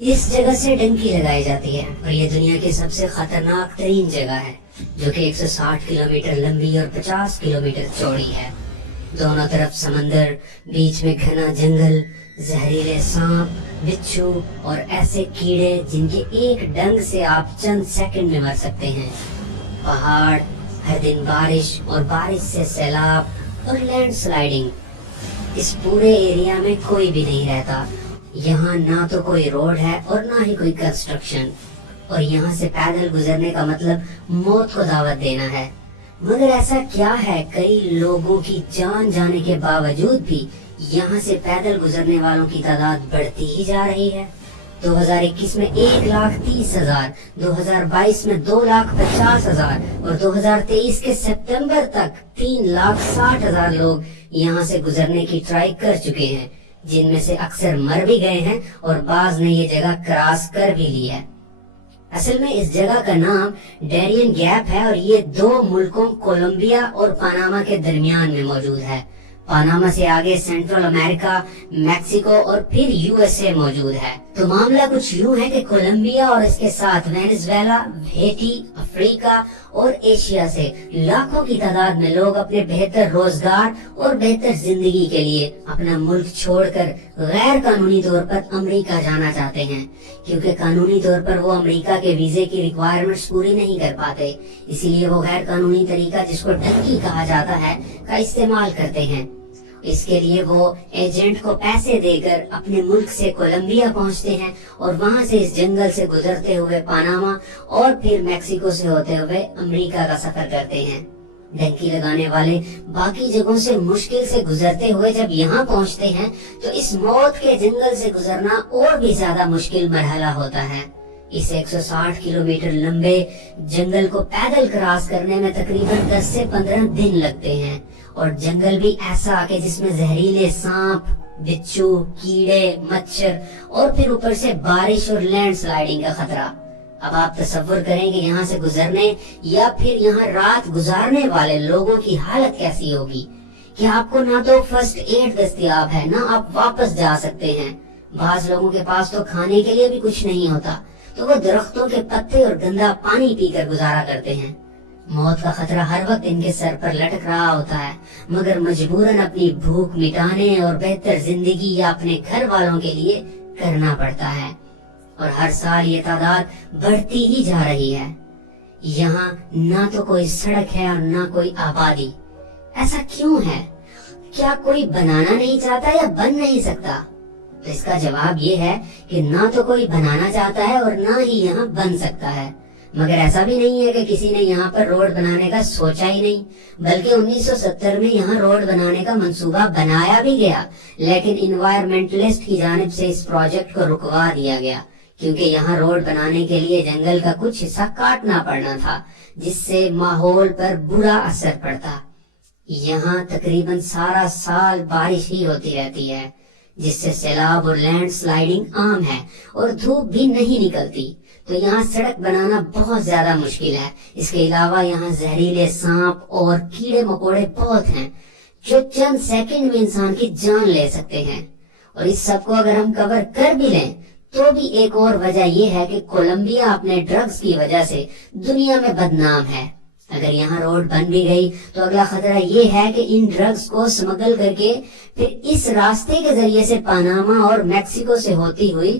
اس جگہ سے ڈنکی لگائی جاتی ہے اور یہ دنیا کی سب سے خطرناک ترین جگہ ہے، جو کہ 160 کلومیٹر لمبی اور 50 کلومیٹر چوڑی ہے۔ دونوں طرف سمندر، بیچ میں گھنا جنگل، زہریلے سانپ، بچھو اور ایسے کیڑے جن کے ایک ڈنگ سے آپ چند سیکنڈ میں مر سکتے ہیں۔ پہاڑ، ہر دن بارش اور بارش سے سیلاب اور لینڈ سلائیڈنگ۔ اس پورے ایریا میں کوئی بھی نہیں رہتا۔ یہاں نہ تو کوئی روڈ ہے اور نہ ہی کوئی کنسٹرکشن، اور یہاں سے پیدل گزرنے کا مطلب موت کو دعوت دینا ہے۔ مگر ایسا کیا ہے، کئی لوگوں کی جان جانے کے باوجود بھی یہاں سے پیدل گزرنے والوں کی تعداد بڑھتی ہی جا رہی ہے۔ 2021 میں 1,30,000، 2022 میں 2,50,000 اور 2023 کے سپتمبر تک 3,60,000 لوگ یہاں سے گزرنے کی ٹرائی کر چکے ہیں، جن میں سے اکثر مر بھی گئے ہیں اور بعض نے یہ جگہ کراس کر بھی لی ہے۔ اصل میں اس جگہ کا نام ڈیرین گیپ ہے اور یہ دو ملکوں کولمبیا اور پاناما کے درمیان میں موجود ہے۔ پاناما سے آگے سینٹرل امریکہ، میکسیکو اور پھر یو ایس اے موجود ہے۔ تو معاملہ کچھ یوں ہے کہ کولمبیا اور اس کے ساتھ وینزویلا، ہیٹی، افریقہ اور ایشیا سے لاکھوں کی تعداد میں لوگ اپنے بہتر روزگار اور بہتر زندگی کے لیے اپنا ملک چھوڑ کر غیر قانونی طور پر امریکہ جانا چاہتے ہیں، کیونکہ قانونی طور پر وہ امریکہ کے ویزے کی ریکوائرمنٹس پوری نہیں کر پاتے، اسی لیے وہ غیر قانونی طریقہ جس کو ڈنکی کہا جاتا ہے کا استعمال کرتے ہیں۔ اس کے لیے وہ ایجنٹ کو پیسے دے کر اپنے ملک سے کولمبیا پہنچتے ہیں اور وہاں سے اس جنگل سے گزرتے ہوئے پاناما اور پھر میکسیکو سے ہوتے ہوئے امریکہ کا سفر کرتے ہیں۔ ڈنکی لگانے والے باقی جگہوں سے مشکل سے گزرتے ہوئے جب یہاں پہنچتے ہیں تو اس موت کے جنگل سے گزرنا اور بھی زیادہ مشکل مرحلہ ہوتا ہے۔ اس 160 کلومیٹر لمبے جنگل کو پیدل کراس کرنے میں تقریباً 10 سے 15 دن لگتے ہیں، اور جنگل بھی ایسا کہ جس میں زہریلے سانپ، بچھو، کیڑے، مچھر اور پھر اوپر سے بارش اور لینڈ سلائیڈنگ کا خطرہ۔ اب آپ تصور کریں کہ یہاں سے گزرنے یا پھر یہاں رات گزارنے والے لوگوں کی حالت کیسی ہوگی، کہ آپ کو نہ تو فرسٹ ایڈ دستیاب ہے، نہ آپ واپس جا سکتے ہیں۔ بعض لوگوں کے پاس تو کھانے کے لیے بھی کچھ نہیں ہوتا، تو وہ درختوں کے پتے اور گندا پانی پی کر گزارا کرتے ہیں۔ موت کا خطرہ ہر وقت ان کے سر پر لٹک رہا ہوتا ہے، مگر مجبوراً اپنی بھوک مٹانے اور بہتر زندگی یا اپنے گھر والوں کے لیے کرنا پڑتا ہے، اور ہر سال یہ تعداد بڑھتی ہی جا رہی ہے۔ یہاں نہ تو کوئی سڑک ہے اور نہ کوئی آبادی۔ ایسا کیوں ہے؟ کیا کوئی بنانا نہیں چاہتا یا بن نہیں سکتا؟ تو اس کا جواب یہ ہے کہ نہ تو کوئی بنانا چاہتا ہے اور نہ ہی یہاں بن سکتا ہے۔ مگر ایسا بھی نہیں ہے کہ کسی نے یہاں پر روڈ بنانے کا سوچا ہی نہیں، بلکہ 1970 میں یہاں روڈ بنانے کا منصوبہ بنایا بھی گیا، لیکن انوائرمنٹلسٹ کی جانب سے اس پروجیکٹ کو رکوا دیا گیا، کیونکہ یہاں روڈ بنانے کے لیے جنگل کا کچھ حصہ کاٹنا پڑنا تھا، جس سے ماحول پر برا اثر پڑتا۔ یہاں تقریباً سارا سال بارش ہی ہوتی رہتی ہے، جس سے سیلاب اور لینڈ سلائیڈنگ عام ہے، اور دھوپ بھی نہیں نکلتی، تو یہاں سڑک بنانا بہت زیادہ مشکل ہے۔ اس کے علاوہ یہاں زہریلے سانپ اور کیڑے مکوڑے بہت ہیں، جو چند سیکنڈ میں انسان کی جان لے سکتے ہیں، اور اس سب کو اگر ہم کور کر بھی لیں تو بھی ایک اور وجہ یہ ہے کہ کولمبیا اپنے ڈرگز کی وجہ سے دنیا میں بدنام ہے۔ اگر یہاں روڈ بن بھی گئی تو اگلا خطرہ یہ ہے کہ ان ڈرگز کو سمگل کر کے پھر اس راستے کے ذریعے سے پاناما اور میکسیکو سے ہوتی ہوئی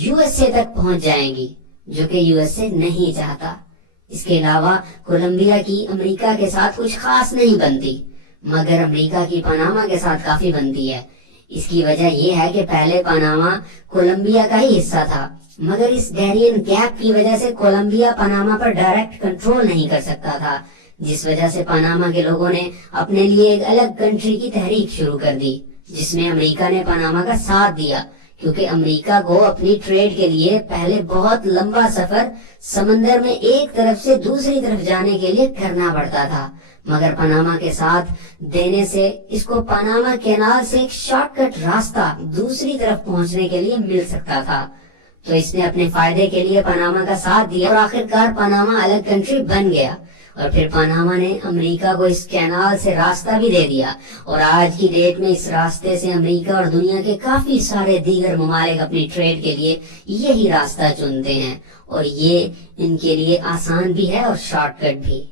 یو ایس اے تک پہنچ جائیں گی، جو کہ یو ایس اے نہیں چاہتا۔ اس کے علاوہ کولمبیا کی امریکہ کے ساتھ کچھ خاص نہیں بنتی، مگر امریکہ کی پاناما کے ساتھ کافی بنتی ہے۔ اس کی وجہ یہ ہے کہ پہلے پاناما کولمبیا کا ہی حصہ تھا، مگر اس ڈیرین گیپ کی وجہ سے کولمبیا پاناما پر ڈائریکٹ کنٹرول نہیں کر سکتا تھا، جس وجہ سے پاناما کے لوگوں نے اپنے لیے ایک الگ کنٹری کی تحریک شروع کر دی، جس میں امریکہ نے پاناما کا ساتھ دیا، کیونکہ امریکہ کو اپنی ٹریڈ کے لیے پہلے بہت لمبا سفر سمندر میں ایک طرف سے دوسری طرف جانے کے لیے کرنا پڑتا تھا، مگر پاناما کے ساتھ دینے سے اس کو پاناما کینال سے ایک شارٹ کٹ راستہ دوسری طرف پہنچنے کے لیے مل سکتا تھا، تو اس نے اپنے فائدے کے لیے پاناما کا ساتھ دیا اور آخر کار پاناما الگ کنٹری بن گیا، اور پھر پاناما نے امریکہ کو اس کینال سے راستہ بھی دے دیا، اور آج کی ڈیٹ میں اس راستے سے امریکہ اور دنیا کے کافی سارے دیگر ممالک اپنی ٹریڈ کے لیے یہی راستہ چنتے ہیں، اور یہ ان کے لیے آسان بھی ہے اور شارٹ کٹ بھی۔